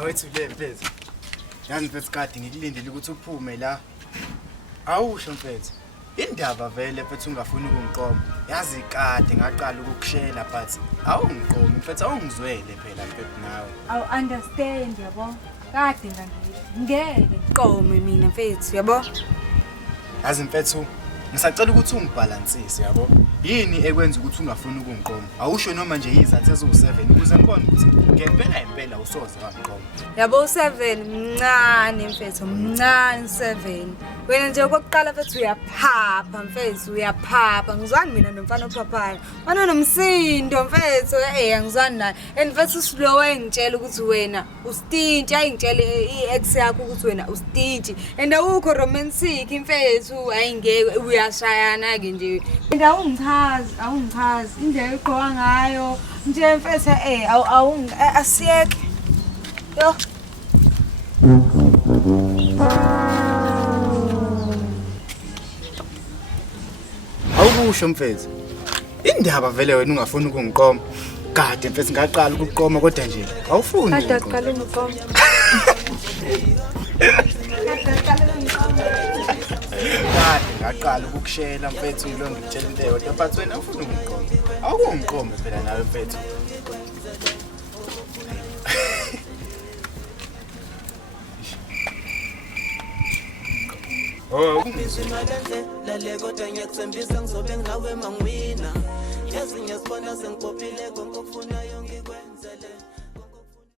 Awethu le mfethu. Yazi mfethu kade ngikulindele ukuthi uphume la. Awusho mfethu. Indaba vele mfethu ungafuni ukungiqoma. Yazi kade ngaqala ukukushela but awungiqomi mfethu awungizwele phela mfethu nawe. Awu understand yabo. Kade ngeke ngiqome mina mfethu yabo. Yazi mfethu ngisacela ukuthi ungibhalansise yabo. Yini ekwenza ukuthi ungafuni ukungiqoma? Awusho noma nje izathu eziwu7 ukuze ngibone ukuthi ngempela usoze wangiqoma. Yabo u7 mncane mfethu mncane 7. Wena nje okokuqala mfethu uyaphapha mfethu uyaphapha. Ngizwani mina nomfana ophaphayo. Wena nomsindo mfethu angizwani naye. And mfethu slow engitshela ukuthi wena ustintshe ayingitshele iex yakho ukuthi wena ustintshe. And awukho romantic mfethu ayingeke uyashayana ke nje. And awungichazi indlela egqoka ngayo nje mfethu asiyeke. Yo. Awukusho mfethu. Indaba vele wena ungafuni ukungiqoma. Kade mfethu ngaqala ukuqoma kodwa nje awufuni. Kade aqala ukuqoma. Kade ngaqala ukukushela mfethu lo ngitshela into eyodwa but wena awufuni ukungiqoma. Awukungiqome phela nawe mfethu. Oh, ngizimalehle lale kodwa ngiyakuthembisa ngizobe ngawe mangwina yazi ngiyasibona sengikopile konke okufunayo